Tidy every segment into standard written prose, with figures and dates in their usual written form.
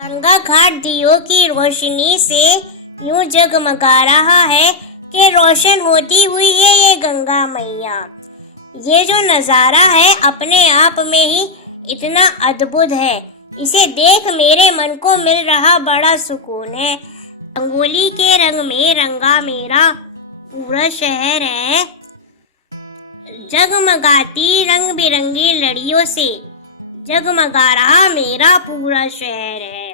गंगा घाट दियों की रोशनी से यूं जगमगा रहा है कि रोशन होती हुई है ये गंगा मैया। ये जो नज़ारा है अपने आप में ही इतना अद्भुत है। इसे देख मेरे मन को मिल रहा बड़ा सुकून है। रंगोली के रंग में रंगा मेरा पूरा शहर है, जगमगाती रंग बिरंगी लड़ियों से जगमगा रहा मेरा पूरा शहर है।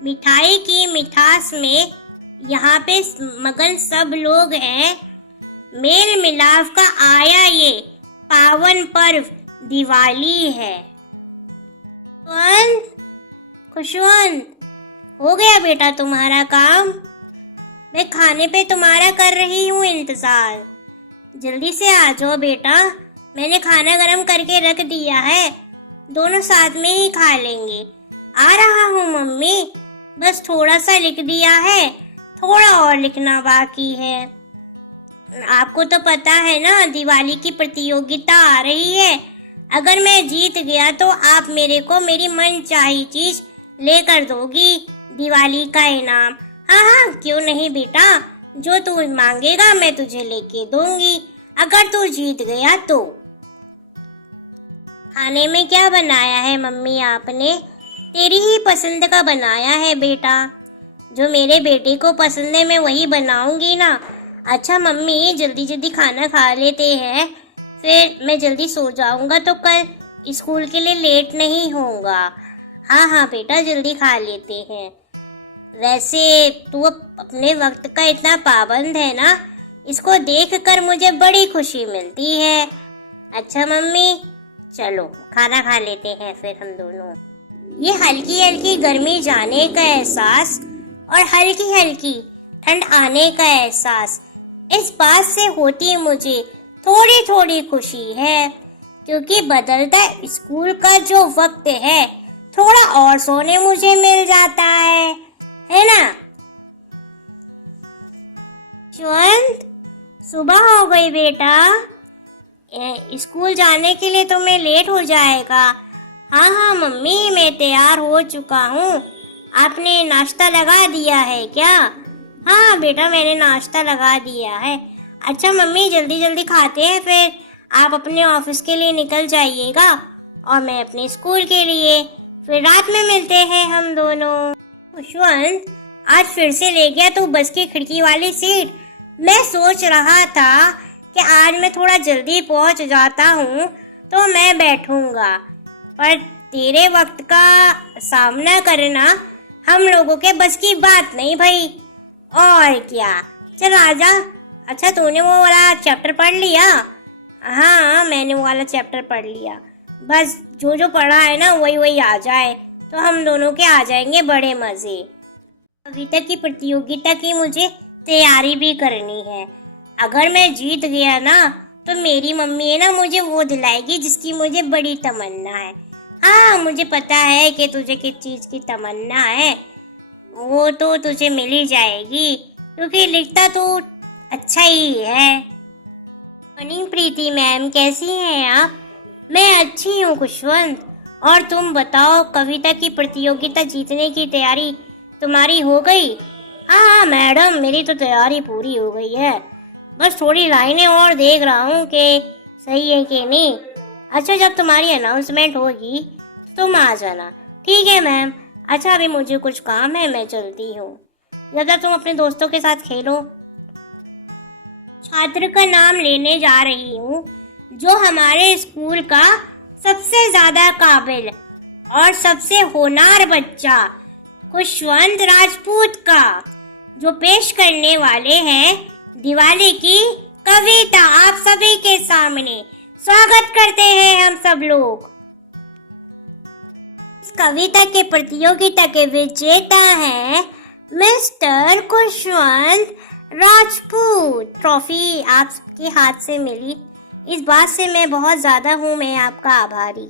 मिठाई की मिठास में यहाँ पे मगन सब लोग हैं। मेल मिलाप का आया ये पावन पर्व दिवाली है। खुशवंत, हो गया बेटा तुम्हारा काम? मैं खाने पे तुम्हारा कर रही हूँ इंतजार। जल्दी से आ जाओ बेटा, मैंने खाना गरम करके रख दिया है, दोनों साथ में ही खा लेंगे। आ रहा हूँ मम्मी, बस थोड़ा सा लिख दिया है, थोड़ा और लिखना बाकी है। आपको तो पता है ना दिवाली की प्रतियोगिता आ रही है। अगर मैं जीत गया तो आप मेरे को मेरी मनचाही चीज लेकर दोगी, दिवाली का इनाम। हाँ हाँ, क्यों नहीं बेटा, जो तू मांगेगा मैं तुझे लेके दूंगी अगर तू जीत गया तो। खाने में क्या बनाया है मम्मी आपने? तेरी ही पसंद का बनाया है बेटा, जो मेरे बेटे को पसंद है मैं वही बनाऊंगी ना। अच्छा मम्मी, जल्दी जल्दी खाना खा लेते हैं, फिर मैं जल्दी सो जाऊंगा तो कल स्कूल के लिए लेट नहीं होऊंगा। हाँ हाँ बेटा, जल्दी खा लेते हैं। वैसे तू अपने वक्त का इतना पाबंद है ना, इसको देखकर मुझे बड़ी खुशी मिलती है। अच्छा मम्मी, चलो खाना खा लेते हैं फिर हम दोनों। ये हल्की हल्की गर्मी जाने का एहसास और हल्की हल्की ठंड आने का एहसास, इस बात से होती मुझे थोड़ी थोड़ी खुशी है, क्योंकि बदलता स्कूल का जो वक्त है थोड़ा और सोने मुझे मिल जाता है ना। यशवंत, सुबह हो गई बेटा, स्कूल जाने के लिए तुम्हें लेट हो जाएगा। हाँ हाँ मम्मी, मैं तैयार हो चुका हूँ। आपने नाश्ता लगा दिया है क्या? हाँ बेटा, मैंने नाश्ता लगा दिया है। अच्छा मम्मी, जल्दी जल्दी खाते हैं, फिर आप अपने ऑफिस के लिए निकल जाइएगा और मैं अपने स्कूल के लिए। फिर रात में मिलते हैं हम दोनों। खुशवंत, आज फिर से ले गया तू बस की खिड़की वाली सीट। मैं सोच रहा था कि आज मैं थोड़ा जल्दी पहुंच जाता हूँ तो मैं बैठूंगा, पर तेरे वक्त का सामना करना हम लोगों के बस की बात नहीं भाई। और क्या, चल आजा। अच्छा, तूने वो वाला चैप्टर पढ़ लिया? हाँ, मैंने वो वाला चैप्टर पढ़ लिया। बस जो जो पढ़ा है ना वही वही आ जाए तो हम दोनों के आ जाएंगे बड़े मज़े। कविता की प्रतियोगिता की मुझे तैयारी भी करनी है। अगर मैं जीत गया ना तो मेरी मम्मी है ना मुझे वो दिलाएगी जिसकी मुझे बड़ी तमन्ना है। हाँ, मुझे पता है कि तुझे किस चीज़ की तमन्ना है, वो तो तुझे मिल ही जाएगी, क्योंकि लिखता तो अच्छा ही है। मॉर्निंग प्रीति मैम, कैसी हैं आप? मैं अच्छी हूँ खुशवंत, और तुम बताओ, कविता की प्रतियोगिता जीतने की तैयारी तुम्हारी हो गई? हाँ मैडम, मेरी तो तैयारी पूरी हो गई है, बस थोड़ी लाइनें और देख रहा हूँ कि सही है कि नहीं। अच्छा, जब तुम्हारी अनाउंसमेंट होगी तो तुम आ जाना। ठीक है मैम। अच्छा, अभी मुझे कुछ काम है, मैं चलती हूँ। जब तक तुम अपने दोस्तों के साथ खेलो। छात्र का नाम लेने जा रही हूँ जो हमारे स्कूल का सबसे ज़्यादा काबिल और सबसे होनहार बच्चा खुशवंत राजपूत का, जो पेश करने वाले हैं दिवाली की कविता आप सभी के सामने। स्वागत करते हैं हम सब लोग। इस कविता के प्रतियोगिता के विजेता हैं मिस्टर खुशवंत राजपूत। ट्रॉफी आपके हाथ से मिली, इस बात से मैं बहुत ज़्यादा हूँ मैं आपका आभारी।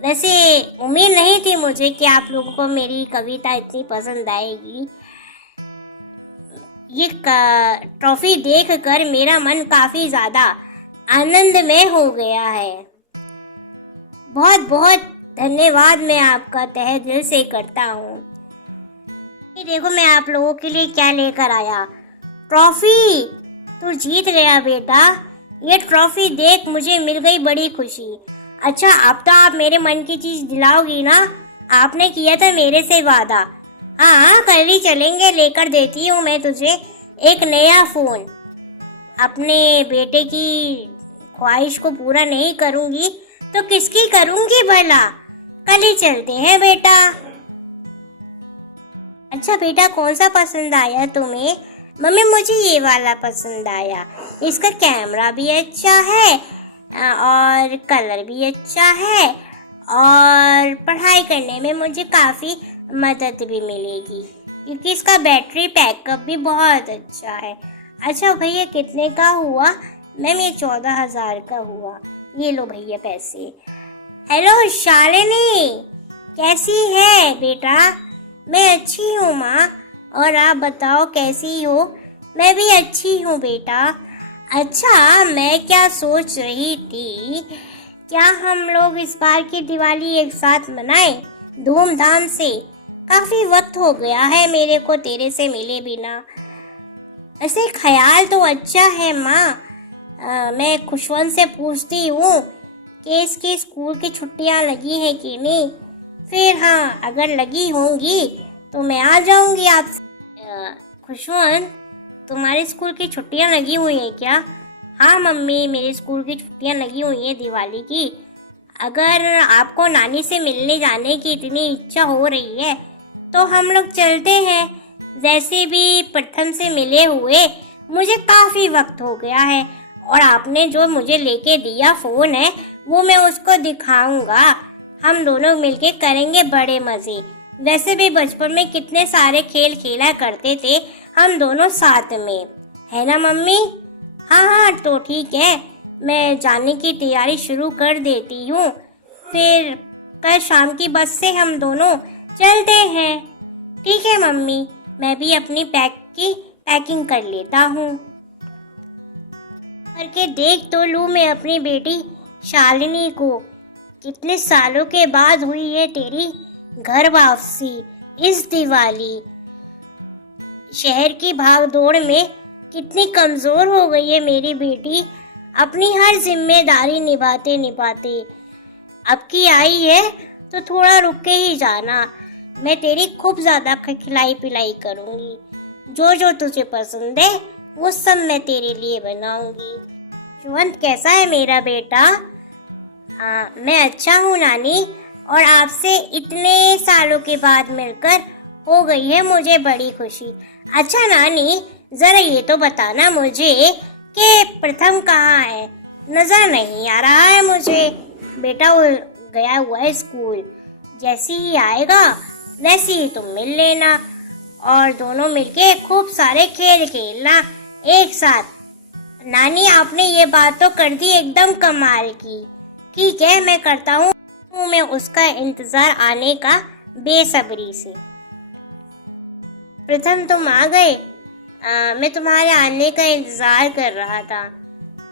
वैसे उम्मीद नहीं थी मुझे कि आप लोगों को मेरी कविता इतनी पसंद आएगी। ये ट्रॉफी देखकर मेरा मन काफ़ी ज़्यादा आनंदमय हो गया है। बहुत बहुत धन्यवाद मैं आपका तहे दिल से करता हूँ। ये देखो मैं आप लोगों के लिए क्या लेकर आया, ट्रॉफी। तू जीत गया बेटा, ये ट्रॉफी देख, मुझे मिल गई बड़ी खुशी। अच्छा अब तो आप मेरे मन की चीज दिलाओगी ना, आपने किया था मेरे से वादा। हाँ कल ही चलेंगे, लेकर देती हूँ मैं तुझे एक नया फोन। अपने बेटे की ख्वाहिश को पूरा नहीं करूँगी तो किसकी करूँगी भला, कल ही चलते हैं बेटा। अच्छा बेटा कौन सा पसंद आया तुम्हें? मम्मी मुझे ये वाला पसंद आया, इसका कैमरा भी अच्छा है और कलर भी अच्छा है और पढ़ाई करने में मुझे काफ़ी मदद भी मिलेगी क्योंकि इसका बैटरी बैकअप भी बहुत अच्छा है। अच्छा भैया कितने का हुआ? मैम ये 14,000 का हुआ, ये लो भैया पैसे। हेलो शालिनी, कैसी है बेटा? मैं अच्छी हूँ माँ, और आप बताओ कैसी हो? मैं भी अच्छी हूँ बेटा। अच्छा मैं क्या सोच रही थी, क्या हम लोग इस बार की दिवाली एक साथ मनाएं धूमधाम से? काफ़ी वक्त हो गया है मेरे को तेरे से मिले बिना। ऐसे ख्याल तो अच्छा है माँ। मैं खुशवंत से पूछती हूँ कि इसकी स्कूल की छुट्टियाँ लगी हैं कि नहीं, फिर हाँ अगर लगी होंगी तो मैं आ जाऊँगी आपसे। खुशवंत तुम्हारे स्कूल की छुट्टियाँ लगी हुई हैं क्या? हाँ मम्मी मेरे स्कूल की छुट्टियाँ लगी हुई हैं दिवाली की। अगर आपको नानी से मिलने जाने की इतनी इच्छा हो रही है तो हम लोग चलते हैं। वैसे भी प्रथम से मिले हुए मुझे काफ़ी वक्त हो गया है, और आपने जो मुझे लेके दिया फ़ोन है वो मैं उसको दिखाऊंगा। हम दोनों मिलके करेंगे बड़े मज़े। वैसे भी बचपन में कितने सारे खेल खेला करते थे हम दोनों साथ में, है ना मम्मी? हाँ हाँ तो ठीक है, मैं जाने की तैयारी शुरू कर देती हूँ, फिर कल शाम की बस से हम दोनों चलते हैं। ठीक है मम्मी, मैं भी अपनी पैकिंग कर लेता हूँ। करके देख तो लूँ मैं अपनी बेटी शालिनी को, कितने सालों के बाद हुई है तेरी घर वापसी इस दिवाली। शहर की भाग दौड़ में कितनी कमज़ोर हो गई है मेरी बेटी, अपनी हर जिम्मेदारी निभाते निभाते। अब की आई है तो थोड़ा रुक के ही जाना, मैं तेरी खूब ज़्यादा खिलाई पिलाई करूँगी। जो जो तुझे पसंद है वो सब मैं तेरे लिए बनाऊँगी। शुभंत कैसा है मेरा बेटा? मैं अच्छा हूँ नानी, और आपसे इतने सालों के बाद मिलकर हो गई है मुझे बड़ी खुशी। अच्छा नानी ज़रा ये तो बताना मुझे कि प्रथम कहाँ है, नज़र नहीं आ रहा है मुझे। बेटा वो गया हुआ है स्कूल, जैसे ही आएगा वैसे ही तुम मिल लेना और दोनों मिलके खूब सारे खेल खेलना एक साथ। नानी आपने ये बात तो कर दी एकदम कमाल की। ठीक है मैं करता हूँ मैं उसका इंतज़ार आने का बेसब्री से। प्रथम तुम आ गए? मैं तुम्हारे आने का इंतज़ार कर रहा था।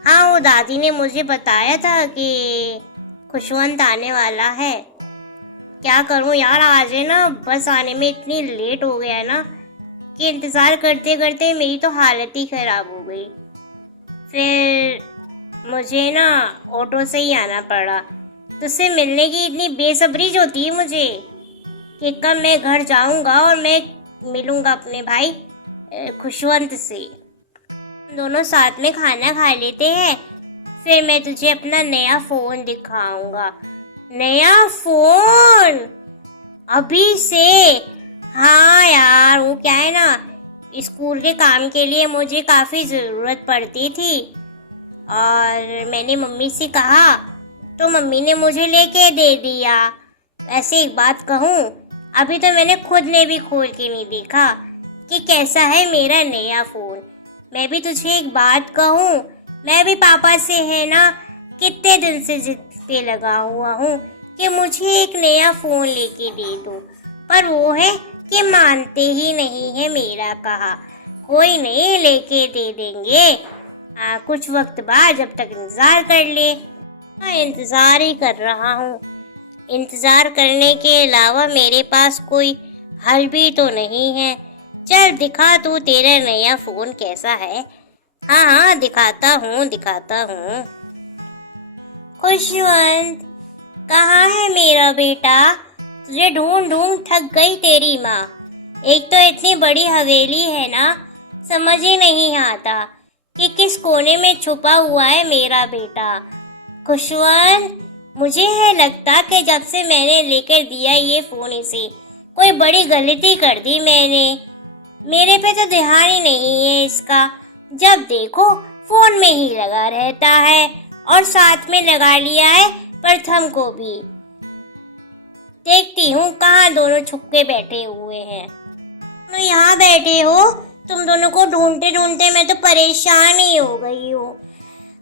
हाँ वो दादी ने मुझे बताया था कि खुशवंत आने वाला है। क्या करूँ यार, आज है ना बस आने में इतनी लेट हो गया ना कि इंतज़ार करते करते मेरी तो हालत ही ख़राब हो गई। फिर मुझे ना ऑटो से ही आना पड़ा। तुझसे मिलने की इतनी बेसब्री जो थी मुझे कि कब मैं घर जाऊंगा और मैं मिलूंगा अपने भाई खुशवंत से। हम दोनों साथ में खाना खा लेते हैं, फिर मैं तुझे अपना नया फ़ोन दिखाऊंगा। नया फ़ोन अभी से? हाँ यार वो क्या है ना, स्कूल के काम के लिए मुझे काफ़ी ज़रूरत पड़ती थी और मैंने मम्मी से कहा तो मम्मी ने मुझे लेके दे दिया। वैसे एक बात कहूँ, अभी तो मैंने खुद ने भी खोल के नहीं देखा कि कैसा है मेरा नया फ़ोन। मैं भी तुझे एक बात कहूँ, मैं भी पापा से है ना कितने दिन से जिद पे लगा हुआ हूँ कि मुझे एक नया फ़ोन लेके दे दो, पर वो है कि मानते ही नहीं है मेरा कहा। कोई नहीं, लेके दे देंगे कुछ वक्त बाद, जब तक इंतज़ार कर ले। हाँ इंतज़ार ही कर रहा हूँ। इंतज़ार करने के अलावा मेरे पास कोई हल भी तो नहीं है। चल दिखा तू तेरा नया फ़ोन कैसा है। हाँ हाँ दिखाता हूँ। खुशवंत, कहाँ है मेरा बेटा? तुझे ढूंढ ढूंढ थक गई तेरी माँ। एक तो इतनी बड़ी हवेली है ना, समझ ही नहीं आता कि किस कोने में छुपा हुआ है मेरा बेटा। खुशवंत, मुझे है लगता कि जब से मैंने लेकर दिया ये फ़ोन इसे, कोई बड़ी गलती कर दी मैंने। मेरे पे तो ध्यान ही नहीं है इसका। जब देखो फ़ोन में ही लगा रहता है और साथ में लगा लिया है प्रथम को भी। देखती हूँ कहाँ दोनों छुप के बैठे हुए हैं। तुम यहाँ बैठे हो, तुम दोनों को ढूंढते ढूंढते मैं तो परेशान ही हो गई हूँ।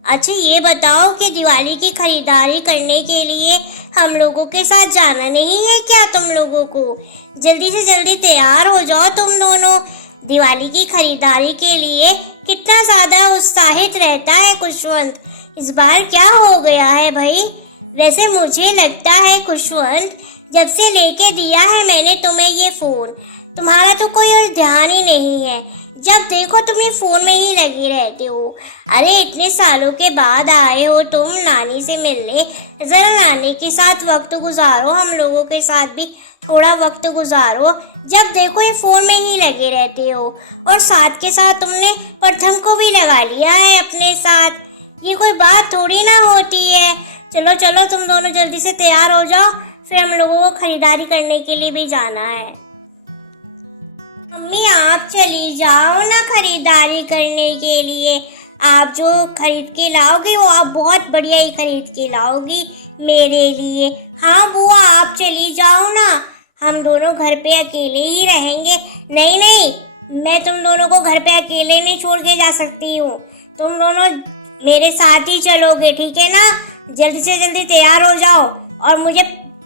अच्छा ये बताओ कि दिवाली की खरीदारी करने के लिए हम लोगों के साथ जाना नहीं है क्या तुम लोगों को? जल्दी से जल्दी तैयार हो जाओ तुम दोनों। दिवाली की खरीदारी के लिए कितना ज़्यादा उत्साहित रहता है खुशवंत। इस बार क्या हो गया है भाई? वैसे मुझे लगता है खुशवंत, जब से लेके दिया है मैंने तुम्हें ये फ़ोन, तुम्हारा तो कोई और ध्यान ही नहीं है। जब देखो तुम ये फ़ोन में ही लगी रहते हो। अरे इतने सालों के बाद आए हो तुम नानी से मिलने, ज़रा नानी के साथ वक्त गुजारो, हम लोगों के साथ भी थोड़ा वक्त गुजारो। जब देखो ये फ़ोन में ही लगे रहते हो और साथ के साथ तुमने प्रथम को भी लगा लिया है अपने साथ। ये कोई बात थोड़ी ना होती है। चलो चलो तुम दोनों जल्दी से तैयार हो जाओ, फिर हम लोगों को खरीदारी करने के लिए भी जाना है। मम्मी आप चली जाओ ना खरीदारी करने के लिए। आप जो खरीद के लाओगी वो आप बहुत बढ़िया ही खरीद के लाओगी मेरे लिए। हाँ बुआ आप चली जाओ ना, हम दोनों घर पे अकेले ही रहेंगे। नहीं नहीं, मैं तुम दोनों को घर पे अकेले नहीं छोड़ के जा सकती हूँ। तुम दोनों मेरे साथ ही चलोगे, ठीक है ना? जल्दी से जल्दी तैयार हो जाओ और मुझे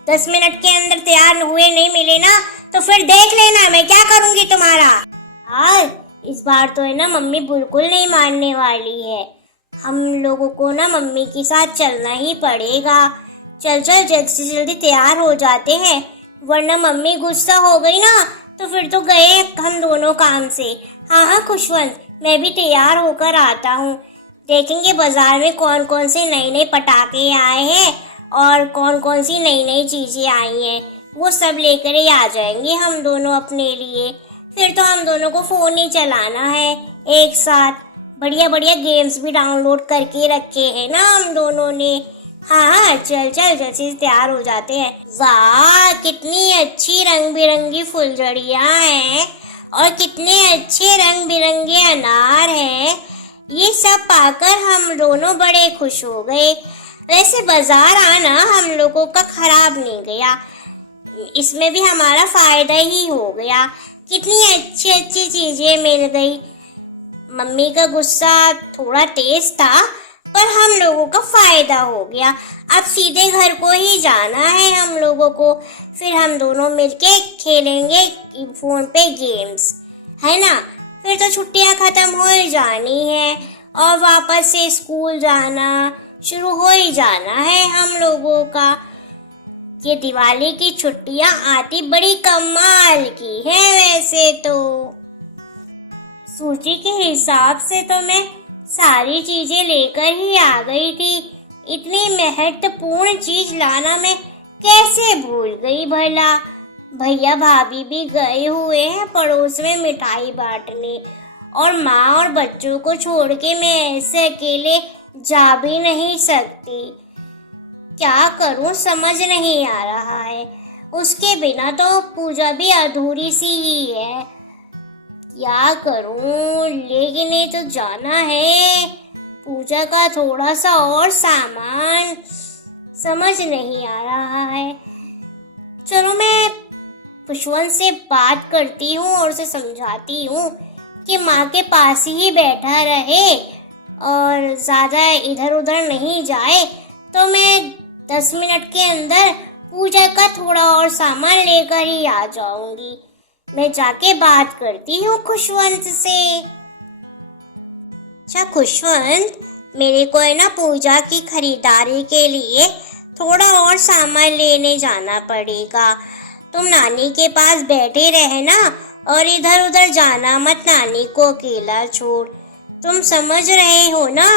10 मिनट के अंदर तैयार हुए नहीं मिले ना तो फिर देख लेना मैं क्या करूँगी तुम्हारा। हाँ इस बार तो है ना मम्मी बिल्कुल नहीं मानने वाली है। हम लोगों को ना मम्मी के साथ चलना ही पड़ेगा। चल चल जल्दी से जल्दी तैयार हो जाते हैं, वरना मम्मी गुस्सा हो गई ना तो फिर तो गए हम दोनों काम से। हाँ हाँ खुशवंत, मैं भी तैयार होकर आता हूँ। देखेंगे बाजार में कौन कौन से नए नए पटाखे आए हैं और कौन कौन सी नई नई चीज़ें आई हैं, वो सब लेकर ही आ जाएंगे हम दोनों अपने लिए। फिर तो हम दोनों को फ़ोन ही चलाना है एक साथ। बढ़िया बढ़िया गेम्स भी डाउनलोड करके रखे हैं ना हम दोनों ने। हाँ हाँ चल चल जल्दी से तैयार हो जाते हैं। वाह कितनी अच्छी रंग बिरंगी फुलझड़ियाँ हैं और कितने अच्छे रंग बिरंगे अनार हैं। ये सब पाकर हम दोनों बड़े खुश हो गए। वैसे बाजार आना हम लोगों का खराब नहीं गया, इसमें भी हमारा फ़ायदा ही हो गया। कितनी अच्छी अच्छी चीज़ें मिल गई। मम्मी का गुस्सा थोड़ा तेज था पर हम लोगों का फ़ायदा हो गया। अब सीधे घर को ही जाना है हम लोगों को। फिर हम दोनों मिलके खेलेंगे फ़ोन पे गेम्स, है ना? फिर तो छुट्टियां ख़त्म हो ही जानी है और वापस से स्कूल जाना शुरू हो ही जाना है हम लोगों का। ये दिवाली की छुट्टियां आती बड़ी कमाल की है। वैसे तो सूची के हिसाब से तो मैं सारी चीज़ें लेकर ही आ गई थी। इतनी महत्वपूर्ण चीज़ लाना मैं कैसे भूल गई भला। भैया भाभी भी गए हुए हैं पड़ोस में मिठाई बांटने और माँ और बच्चों को छोड़ के मैं ऐसे अकेले जा भी नहीं सकती। क्या करूं समझ नहीं आ रहा है। उसके बिना तो पूजा भी अधूरी सी ही है। क्या करूं, लेकिन ये तो जाना है। पूजा का थोड़ा सा और सामान समझ नहीं आ रहा है। चलो मैं खुशवंत से बात करती हूँ और उसे समझाती हूँ कि माँ के पास ही बैठा रहे और ज़्यादा इधर उधर नहीं जाए। तो मैं 10 मिनट के अंदर पूजा का थोड़ा और सामान लेकर ही आ जाऊंगी। मैं जाके बात करती हूँ खुशवंत से। अच्छा खुशवंत, मेरे को है ना पूजा की खरीदारी के लिए थोड़ा और सामान लेने जाना पड़ेगा। तुम नानी के पास बैठे रहना और इधर उधर जाना मत, नानी को अकेला छोड़। तुम समझ रहे हो ना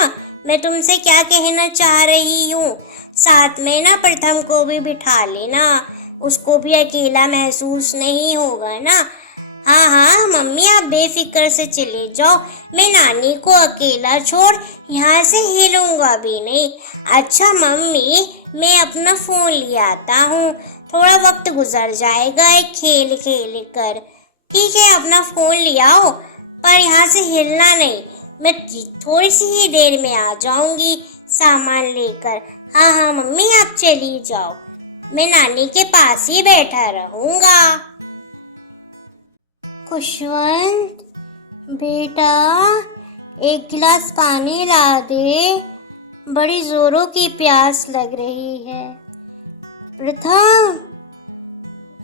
मैं तुमसे क्या कहना चाह रही हूँ? साथ में ना प्रथम को भी बिठा लेना, उसको भी अकेला महसूस नहीं होगा ना। हाँ हाँ मम्मी, आप बेफिक्र से चले जाओ, मैं नानी को अकेला छोड़ यहाँ से हिलूंगा भी नहीं। अच्छा मम्मी, मैं अपना फ़ोन ले आता हूँ, थोड़ा वक्त गुजर जाएगा एक खेल खेल कर। ठीक है, अपना फ़ोन ले आओ, पर यहाँ से हिलना नहीं। मैं थोड़ी सी ही देर में आ जाऊंगी सामान लेकर। हाँ हाँ मम्मी, आप चली जाओ, मैं नानी के पास ही बैठा रहूंगा। खुशवंत बेटा, एक गिलास पानी ला दे, बड़ी जोरों की प्यास लग रही है। प्रथम,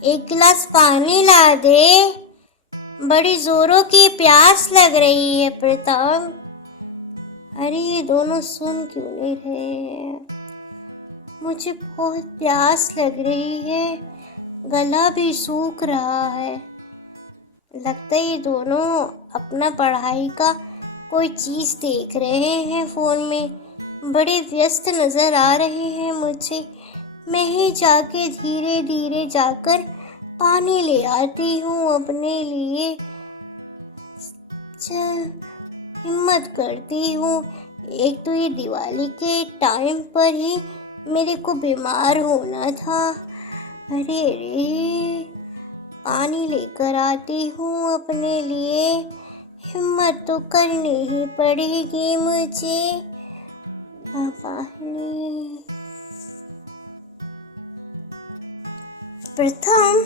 एक गिलास पानी ला दे, बड़ी जोरों की प्यास लग रही है। प्रथम, अरे ये दोनों सुन क्यों नहीं रहे हैं? मुझे बहुत प्यास लग रही है, गला भी सूख रहा है। लगता है ये दोनों अपना पढ़ाई का कोई चीज़ देख रहे हैं फ़ोन में, बड़े व्यस्त नज़र आ रहे हैं मुझे। मैं ही जाके धीरे धीरे जाकर पानी ले आती हूँ अपने लिए। हिम्मत करती हूँ, एक तो ये दिवाली के टाइम पर ही मेरे को बीमार होना था। अरे रे, पानी लेकर आती हूँ अपने लिए, हिम्मत तो करनी ही पड़ेगी मुझे। पानी। प्रथम,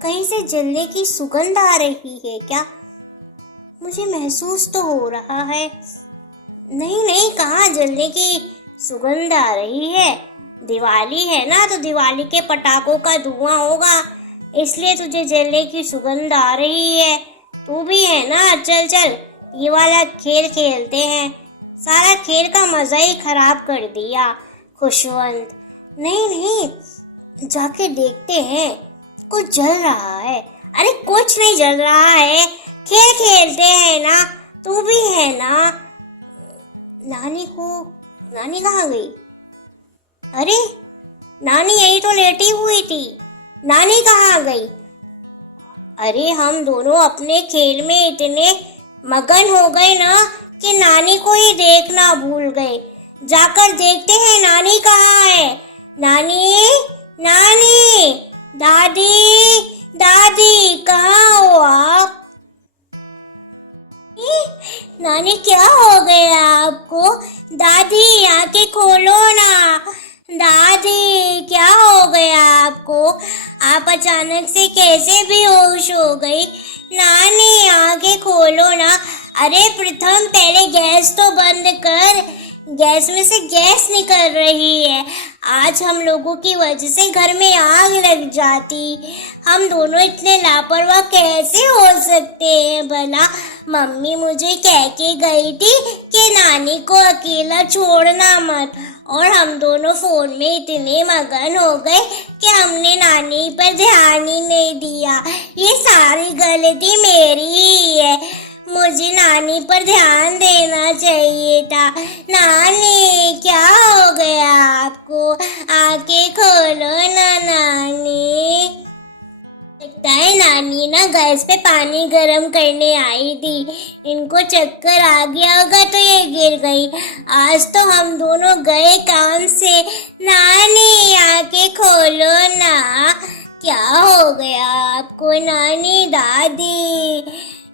कहीं से जलने की सुगंध आ रही है क्या? मुझे महसूस तो हो रहा है। नहीं नहीं, कहाँ जलने की सुगंध आ रही है? दिवाली है ना, तो दिवाली के पटाखों का धुआं होगा, इसलिए तुझे जलने की सुगंध आ रही है। तू भी है ना, चल चल ये वाला खेल खेलते हैं। सारा खेल का मज़ा ही खराब कर दिया खुशवंत। नहीं नहीं, जाके देखते हैं, कुछ जल रहा है। अरे कुछ नहीं जल रहा है, खेल खेलते हैं ना, तू भी है ना। नानी कहाँ गई? अरे नानी यही तो लेटी हुई थी, नानी कहाँ गई? अरे हम दोनों अपने खेल में इतने मगन हो गए ना कि नानी को ही देखना भूल गए। जाकर देखते हैं नानी कहाँ है। नानी, नानी, दादी, दादी, कहाँ हो आप? नानी, क्या हो गया आपको? दादी, आंखें खोलो ना। दादी, क्या हो गया आपको? आप अचानक से कैसे बेहोश हो गई? नानी, आंखें खोलो ना। अरे प्रथम, पहले गैस तो बंद कर, गैस में से गैस निकल रही है। आज हम लोगों की वजह से घर में आग लग जाती। हम दोनों इतने लापरवाह कैसे हो सकते हैं भला? मम्मी मुझे कह के गई थी कि नानी को अकेला छोड़ना मत, और हम दोनों फोन में इतने मगन हो गए कि हमने नानी पर ध्यान ही नहीं दिया। ये सारी गलती मेरी ही है, मुझे नानी पर ध्यान देना चाहिए था। नानी, क्या हो गया आपको? आंखें खोलो ना नानी। लगता है नानी ना गैस पे पानी गरम करने आई थी, इनको चक्कर आ गया होगा तो ये गिर गई। आज तो हम दोनों गए काम से। नानी, आंखें खोलो ना। क्या हो गया आपको नानी? दादी,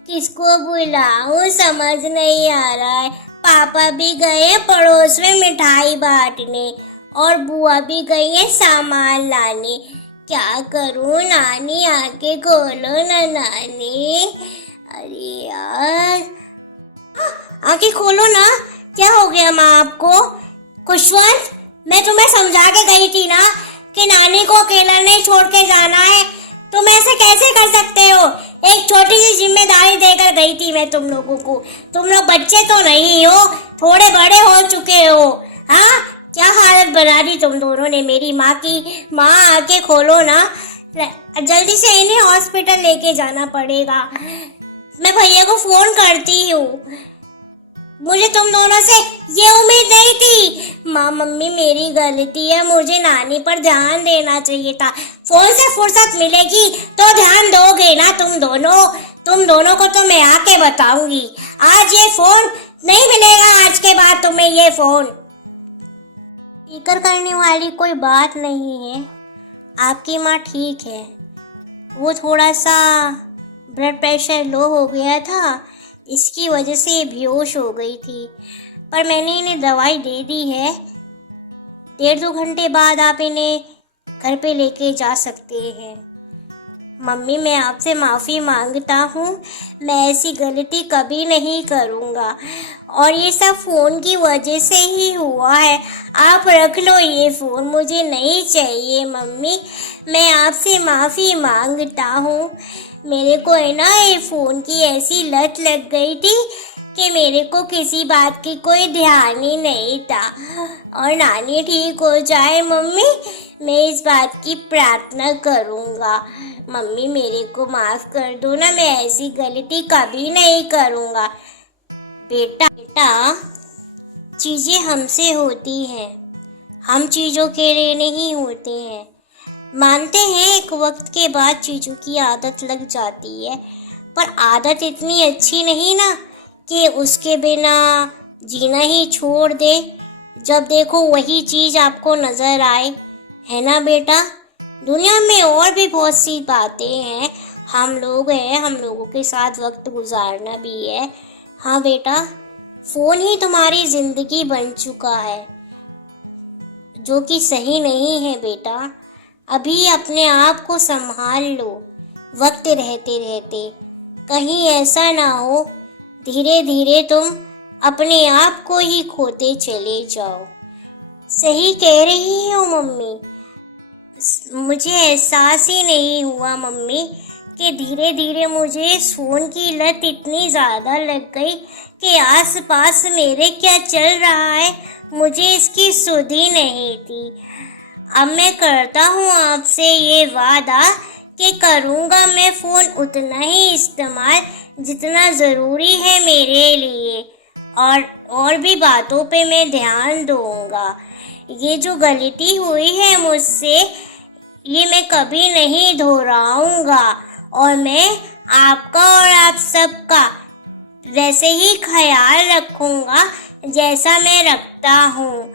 किसको बुलाऊं समझ नहीं आ रहा है। पापा भी गए पड़ोस में मिठाई बांटने, और बुआ भी गई है सामान लाने। क्या करूं नानी, आंखें खोलो ना नानी। अरे यार, आंखें खोलो ना। क्या हो गया माँ आपको? खुशवंत, मैं तुम्हें समझा के गई थी ना कि नानी को अकेला नहीं छोड़ के जाना है, तुम ऐसे कैसे कर सकते हो? एक छोटी सी जिम्मेदारी देकर गई थी मैं तुम लोगों को। तुम लोग बच्चे तो नहीं हो, थोड़े बड़े हो चुके हो। हाँ, क्या हालत बना दी तुम दोनों ने मेरी माँ की। माँ आके खोलो ना, जल्दी से इन्हें हॉस्पिटल लेके जाना पड़ेगा। मैं भैया को फोन करती हूँ। मुझे तुम दोनों से ये उम्मीद नहीं थी। माँ मम्मी मेरी गलती है, मुझे नानी पर ध्यान देना चाहिए था। फोन से फुर्सत मिलेगी तो ध्यान दोगे ना तुम दोनों को तो मैं आके बताऊंगी। आज ये फोन नहीं मिलेगा, आज के बाद तुम्हें ये फोन। फिक्र करने वाली कोई बात नहीं है, आपकी माँ ठीक है। वो थोड़ा सा ब्लड प्रेशर लो हो गया था, इसकी वजह से ये बेहोश हो गई थी, पर मैंने इन्हें दवाई दे दी है। 1.5-2 घंटे बाद आप इन्हें घर पे लेके जा सकते हैं। मम्मी मैं आपसे माफ़ी मांगता हूँ, मैं ऐसी गलती कभी नहीं करूँगा और ये सब फ़ोन की वजह से ही हुआ है। आप रख लो ये फ़ोन, मुझे नहीं चाहिए मम्मी, मैं आपसे माफ़ी मांगता हूँ। मेरे को है ना ये फ़ोन की ऐसी लत लग गई थी कि मेरे को किसी बात की कोई ध्यान ही नहीं था। और नानी ठीक हो जाए मम्मी, मैं इस बात की प्रार्थना करूँगा। मम्मी मेरे को माफ़ कर दो ना, मैं ऐसी गलती कभी नहीं करूँगा। बेटा चीज़ें हमसे होती हैं, हम चीज़ों के लिए नहीं होते हैं। मानते हैं एक वक्त के बाद चीज़ों की आदत लग जाती है, पर आदत इतनी अच्छी नहीं ना कि उसके बिना जीना ही छोड़ दे। जब देखो वही चीज़ आपको नज़र आए, है ना बेटा। दुनिया में और भी बहुत सी बातें हैं, हम लोग हैं, हम लोगों के साथ वक्त गुजारना भी है। हाँ बेटा, फ़ोन ही तुम्हारी ज़िंदगी बन चुका है, जो कि सही नहीं है बेटा। अभी अपने आप को संभाल लो, वक्त रहते रहते, कहीं ऐसा ना हो धीरे धीरे तुम अपने आप को ही खोते चले जाओ। सही कह रही हो मम्मी, मुझे एहसास ही नहीं हुआ मम्मी कि धीरे धीरे मुझे इस फ़ोन की लत इतनी ज़्यादा लग गई कि आस पास मेरे क्या चल रहा है मुझे इसकी सुध ही नहीं थी। अब मैं करता हूँ आपसे ये वादा कि करूँगा मैं फ़ोन उतना ही इस्तेमाल जितना ज़रूरी है मेरे लिए, और भी बातों पे मैं ध्यान दूँगा। ये जो गलती हुई है मुझसे, ये मैं कभी नहीं दोहराऊँगा और मैं आपका और आप सबका वैसे ही ख्याल रखूँगा जैसा मैं रखता हूँ।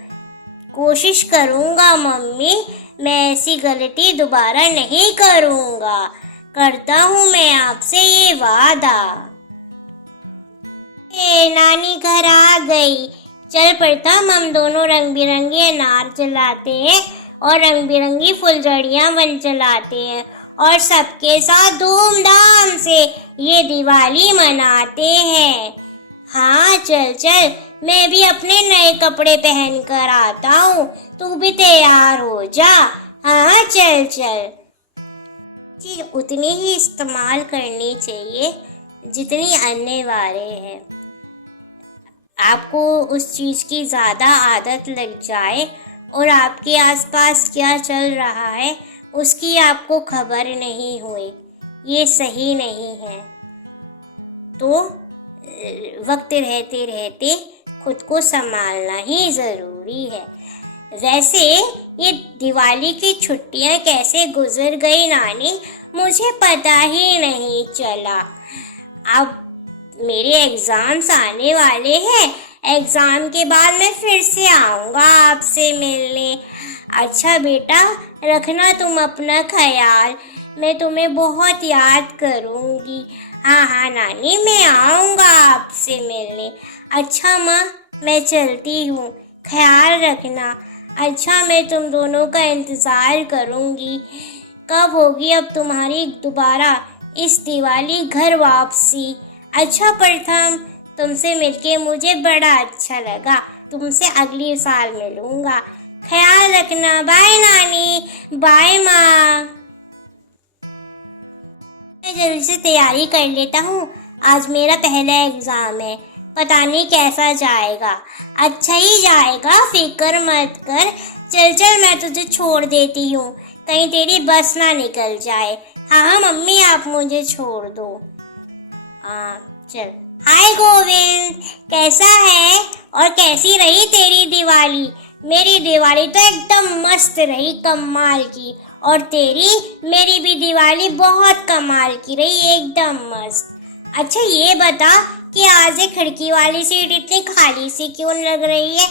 कोशिश करूँगा मम्मी, मैं ऐसी गलती दोबारा नहीं करूँगा। करता हूँ मैं आपसे ये वादा। नानी घर आ गई। चल प्रथम, हम दोनों रंग बिरंगे अनार जलाते हैं और रंग बिरंगी फुलझड़ियाँ बन जलाते हैं और सबके साथ धूमधाम से ये दिवाली मनाते हैं। हाँ चल चल, मैं भी अपने नए कपड़े पहन कर आता हूँ, तू भी तैयार हो जा। हाँ चल चल। चीज़ उतनी ही इस्तेमाल करनी चाहिए जितनी अनिवार्य है। आपको उस चीज़ की ज़्यादा आदत लग जाए और आपके आसपास क्या चल रहा है उसकी आपको खबर नहीं हुई, ये सही नहीं है। तो वक्त रहते रहते खुद को संभालना ही ज़रूरी है। वैसे ये दिवाली की छुट्टियां कैसे गुजर गई नानी, मुझे पता ही नहीं चला। अब मेरे एग्ज़ाम्स आने वाले हैं, एग्ज़ाम के बाद मैं फिर से आऊँगा आपसे मिलने। अच्छा बेटा, रखना तुम अपना ख्याल, मैं तुम्हें बहुत याद करूँगी। हाँ हाँ नानी, मैं आऊँगा आपसे मिलने। अच्छा माँ, मैं चलती हूँ, ख्याल रखना। अच्छा, मैं तुम दोनों का इंतज़ार करूँगी। कब होगी अब तुम्हारी दोबारा इस दिवाली घर वापसी। अच्छा प्रथम, तुमसे मिलके मुझे बड़ा अच्छा लगा, तुमसे अगले साल मिलूँगा। ख्याल रखना। बाय नानी, बाय माँ। मैं जल्दी से तैयारी कर लेता हूँ, आज मेरा पहला एग्ज़ाम है, पता नहीं कैसा जाएगा। अच्छा ही जाएगा, फिक्र मत कर। चल चल, मैं तुझे छोड़ देती हूँ, कहीं तेरी बस ना निकल जाए। हाँ हाँ मम्मी, आप मुझे छोड़ दो। चल। हाय गोविंद, कैसा है और कैसी रही तेरी दिवाली? मेरी दिवाली तो एकदम मस्त रही, कमाल की। और तेरी? मेरी भी दिवाली बहुत कमाल की रही, एकदम मस्त। अच्छा ये बता कि आज ये खिड़की वाली सीट इतनी खाली सी क्यों लग रही है?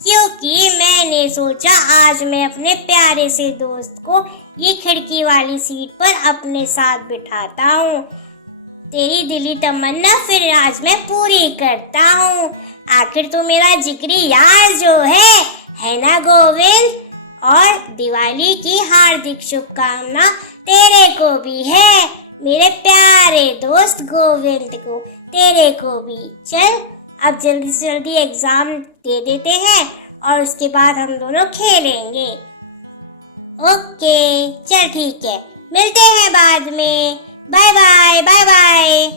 क्योंकि मैंने सोचा आज मैं अपने प्यारे से दोस्त को ये खिड़की वाली सीट पर अपने साथ बिठाता हूँ। तेरी दिली तमन्ना फिर आज मैं पूरी करता हूँ। आखिर तू मेरा जिगरी यार जो है ना गोविंद? और दिवाली की हार्दिक शुभकामना तेरे को भी है, मेरे प्यारे दोस्त गोविंद को, तेरे को भी। चल अब जल्दी से जल्दी एग्जाम दे देते हैं और उसके बाद हम दोनों खेलेंगे। ओके चल ठीक है, मिलते हैं बाद में। Bye bye bye bye.